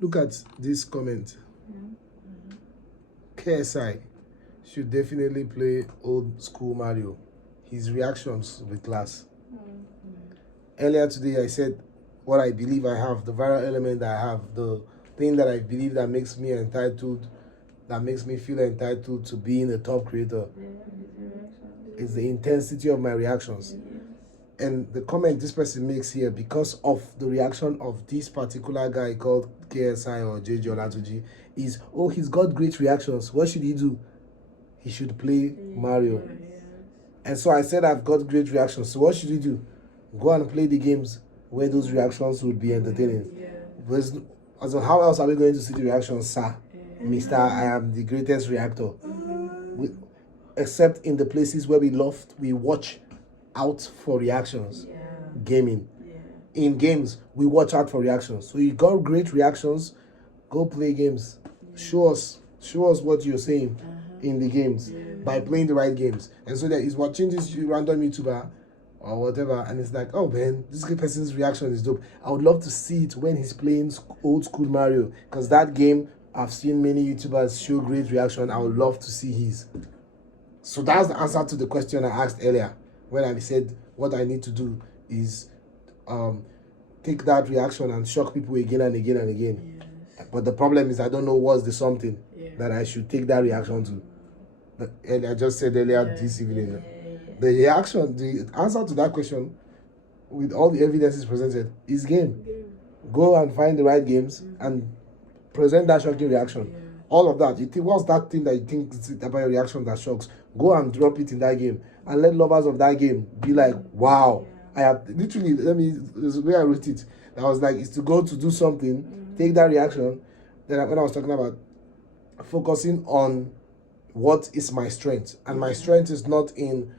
Look at this comment. KSI should definitely play old school Mario. His reactions will be class. Earlier today, I said what I believe I have, the viral element that I have, the thing that I believe that makes me entitled, that makes me feel entitled to being a top creator. Is the intensity of my reactions. And the comment this person makes here, because of the reaction of this particular guy called KSI or JJ Olatuji, is, oh, he's got great reactions. What should he do? He should play Mario. And so I said, I've got great reactions. So what should he do? Go and play the games where those reactions would be entertaining. So how else are we going to see the reactions, sir? Mr. I am the greatest reactor. Except in the places where we watch out for reactions. Gaming. In games, we watch out for reactions. So you got great reactions, go play games. Show us what you're saying in the games by playing the right games. And so that he's watching this random YouTuber or whatever, and it's like, oh man, this person's reaction is dope. I would love to see it when he's playing old school Mario, because that game, I've seen many YouTubers show great reaction. I would love to see his. So that's the answer to the question I asked earlier, when I said what I need to do is take that reaction and shock people again and again and again. Yes. But the problem is I don't know what's the something that I should take that reaction to. And I just said earlier this evening. The reaction, the answer to that question, with all the evidences presented, is game. Go and find the right games and present that shocking reaction. All of that. You think, what's that thing that you think is about your reaction that shocks? Go and drop it in that game and let lovers of that game be like, wow. I have literally, this is where I wrote it. I was like, it's to go to do something, take that reaction. Then when I was talking about focusing on what is my strength, and my strength is not in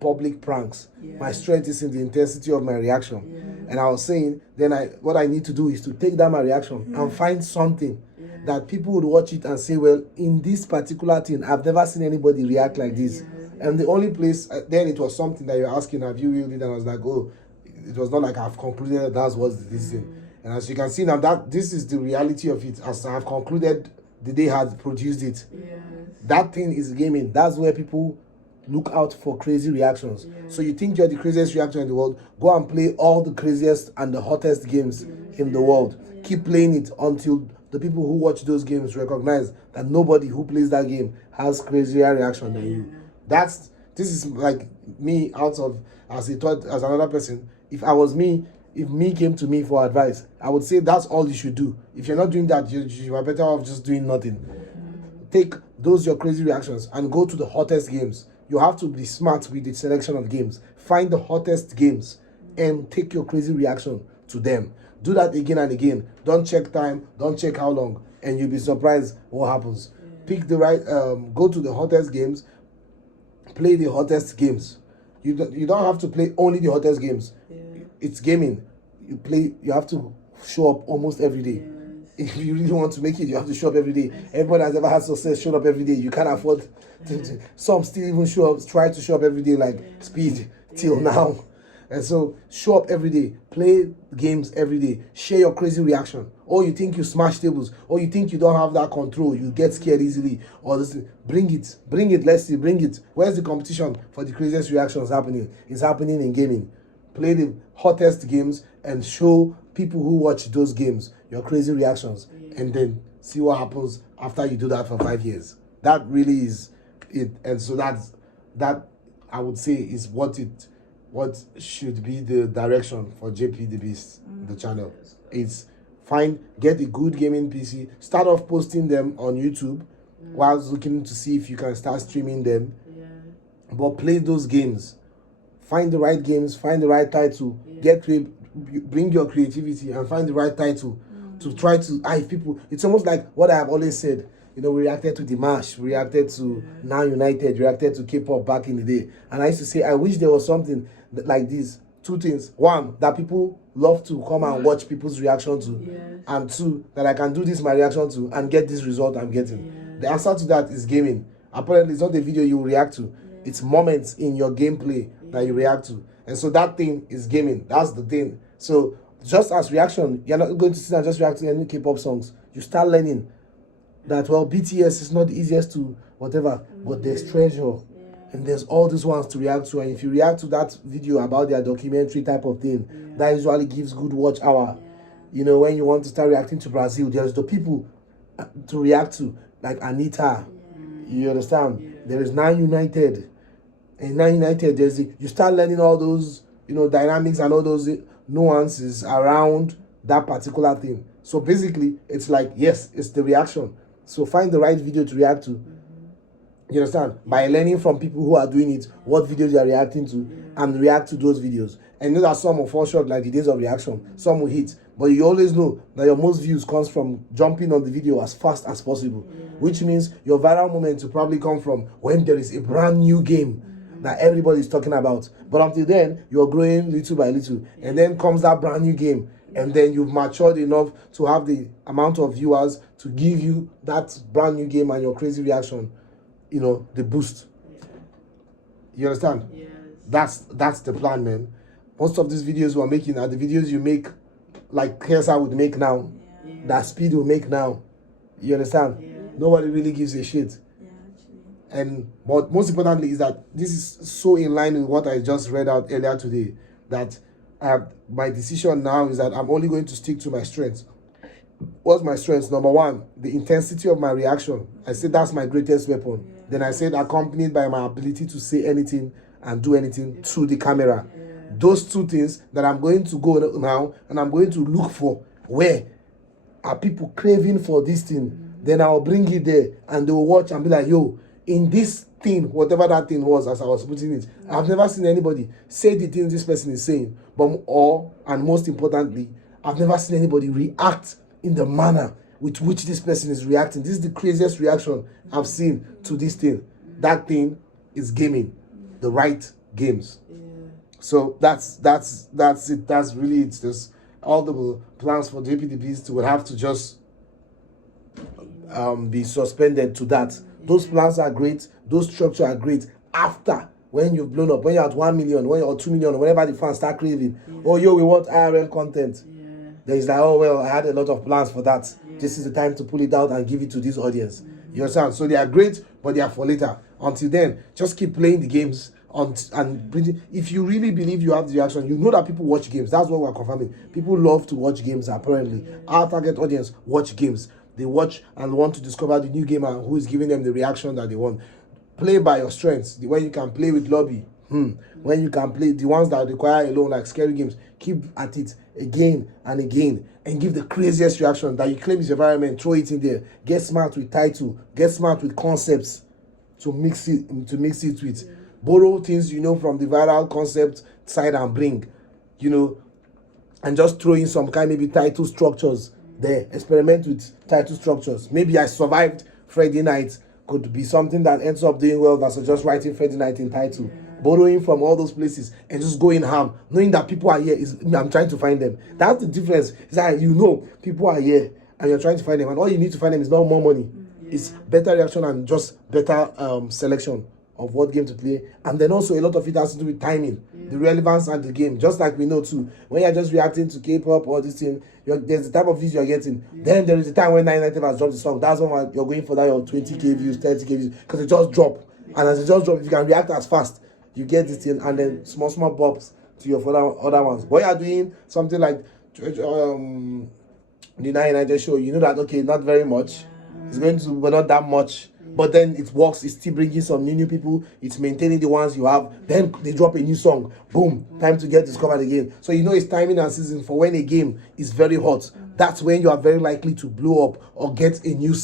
public pranks. My strength is in the intensity of my reaction. And I was saying, then what I need to do is to take down my reaction and find something that people would watch it and say, well, in this particular thing, I've never seen anybody react like this. And the only place, then it was something that you're asking, have you really? And I was like, oh, it was not like I've concluded that that's what's this thing. And as you can see now, that this is the reality of it. As I've concluded, the day had produced it. That thing is gaming. That's where people look out for crazy reactions. So you think you're the craziest reactor in the world, go and play all the craziest and the hottest games in the world. Keep playing it until the people who watch those games recognize that nobody who plays that game has crazier reaction than you. This is like me out of, as another person. If I was me, if me came to me for advice, I would say that's all you should do. If you're not doing that, you are better off just doing nothing. Take those your crazy reactions and go to the hottest games. You have to be smart with the selection of games. Find the hottest games and take your crazy reaction to them. Do that again and again. Don't check time. Don't check how long. And you'll be surprised what happens. Pick the right, go to the hottest games. Play the hottest games. You don't have to play only the hottest games. It's gaming. You have to show up almost every day. If you really want to make it, you have to show up every day. Everybody has ever had success showed up every day. You can't afford to some still even try to show up every day like Speed till now. And so show up every day. Play games every day. Share your crazy reaction. Or you think you smash tables. Or you think you don't have that control. You get scared easily. Or this, bring it. Bring it. Let's see. Bring it. Where's the competition for the craziest reactions happening? It's happening in gaming. Play the hottest games and show people who watch those games your crazy reactions, and then see what happens after you do that for 5 years. That really is it. And so that I would say is what should be the direction for JP the Beast, the channel. It's get a good gaming PC, start off posting them on YouTube while looking to see if you can start streaming them. But play those games. Find the right games, find the right title, bring your creativity and find the right title to try to if people. It's almost like what I have always said. We reacted to Dimash, we reacted to Now United, reacted to K-pop back in the day. And I used to say, I wish there was something like this. Two things. One, that people love to come and watch people's reaction to. And two, that I can do this my reaction to and get this result I'm getting. The answer to that is gaming. Apparently, it's not the video you react to. It's moments in your gameplay that you react to. And so that thing is gaming. That's the thing. So Just as reaction, you're not going to sit and just react to any K-pop songs. You start learning that, well, BTS is not the easiest to whatever, but there's Treasure. And there's all these ones to react to. And if you react to that video about their documentary type of thing, that usually gives good watch hour. You know, when you want to start reacting to Brazil, there's the people to react to, like Anita. You understand? There is Nine United. And Nine United, you start learning all those, dynamics and all those nuances around that particular thing. So basically, it's like, yes, it's the reaction. So find the right video to react to. You understand? By learning from people who are doing it, what videos you are reacting to, and react to those videos. And you know that some will fall short, like the days of reaction. Some will hit. But you always know that your most views comes from jumping on the video as fast as possible. Which means your viral moment will probably come from when there is a brand new game that everybody is talking about. But until then, you're growing little by little. And then comes that brand new game. And then you've matured enough to have the amount of viewers to give you that brand new game and your crazy reaction. The boost. You understand? Yes. That's the plan, man. Most of these videos we're making are the videos you make like KSI would make now. That Speed will make now. You understand? Nobody really gives a shit. And but most importantly is that this is so in line with what I just read out earlier today, that my decision now is that I'm only going to stick to my strengths. What's my strengths? Number one, the intensity of my reaction. I said that's my greatest weapon. Then I said accompanied by my ability to say anything and do anything through the camera. Those two things that I'm going to go now, and I'm going to look for where are people craving for this thing. Then I'll bring it there and they will watch and be like, yo, in this thing, whatever that thing was as I was putting it, I've never seen anybody say the thing this person is saying. And most importantly, I've never seen anybody react in the manner with which this person is reacting. This is the craziest reaction I've seen to this thing. That thing is gaming, the right games. So that's it. That's really it. Just all the plans for JPDBs will have to just be suspended to that. Those plans are great. Those structures are great. After, when you've blown up, when you're at 1 million, when you're at 2 million, or whenever the fans start craving, oh, yo, we want IRL content. Then it's like, oh, well, I had a lot of plans for that. This is the time to pull it out and give it to this audience. You understand? So they are great, but they are for later. Until then, just keep playing the games. If you really believe you have the reaction, you know that people watch games. That's what we're confirming. People love to watch games, apparently. Our target audience watch games. They watch and want to discover the new gamer who is giving them the reaction that they want. Play by your strengths. When you can play with lobby, when you can play the ones that require alone, like scary games, keep at it again and again and give the craziest reaction that you claim is your environment. Throw it in there. Get smart with title. Get smart with concepts to mix it with. Borrow things from the viral concept side and bring, and just throw in some kind maybe title structures there. Experiment with title structures. Maybe I survived Friday night could be something that ends up doing well versus just writing Friday night in title. Borrowing from all those places and just going ham, knowing that people are here. I'm trying to find them. That's the difference. Is that people are here and you're trying to find them, and all you need to find them is not more money. It's better reaction and just better selection of what game to play. And then also a lot of it has to do with timing, the relevance and the game. Just like we know too, when you're just reacting to K-pop or this thing, there's the type of views you're getting. Then there is the time when 990 has dropped the song. That's when you're going for that your 20k views, 30k views, because it just dropped. And as it just dropped, if you can react as fast, you get this thing, and then small bops to your other ones. But you're doing something like the 990 show, you know that, okay, not very much. It's going to, but not that much. But then it works. It's still bringing some new people. It's maintaining the ones you have. Then they drop a new song. Boom. Time to get discovered again. So it's timing and season for when a game is very hot. That's when you are very likely to blow up or get a new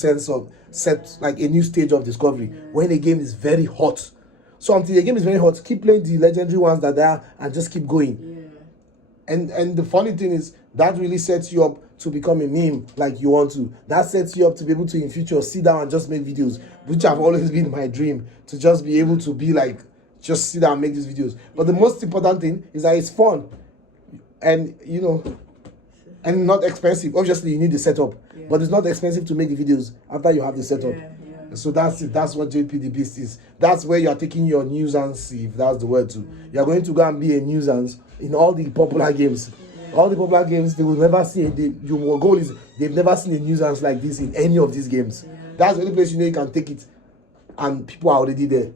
like a new stage of discovery. When a game is very hot. So until the game is very hot, keep playing the legendary ones that they are and just keep going. And the funny thing is that really sets you up to become a meme like you want to. That sets you up to be able to in future sit down and just make videos, which have always been my dream, to just be able to be like, just sit down and make these videos. But the most important thing is that it's fun and and not expensive. Obviously you need the setup, but it's not expensive to make the videos after you have the setup. So that's it. That's what JP the Beast is. That's where you're taking your nuisance, if that's the word too. You're going to go and be a nuisance in all the popular games. All the popular games, they will never see it. Your goal is they've never seen a nuisance like this in any of these games. That's the only place you know you can take it, and people are already there.